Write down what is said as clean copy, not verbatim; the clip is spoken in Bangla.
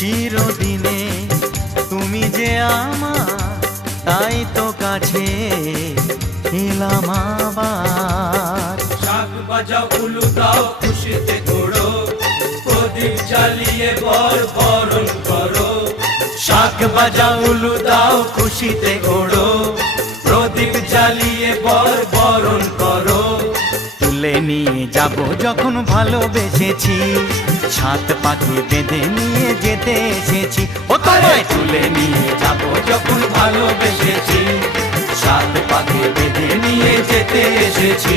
চিরদিনে তুমি যে আমার, তাই তো কাছে এলাম আবার। শাক বাজাও উলু দাও খুশিতে ঘোড়ো, প্রদীপ জ্বালিয়ে বরণ করো। শাক বাজাও উলু দাও খুশিতে ওড়ো, প্রদীপ জ্বালিয়ে বরণ করো। তুলে নিয়ে যাব যখন ভালোবেসেছি, ছাত পাখি বেঁধে নিয়ে যেতে এসেছি। ও তোমায় তুলে নিয়ে যাব যখন ভালোবেসেছি, সাত পাখি বেঁধে নিয়ে যেতে এসেছি।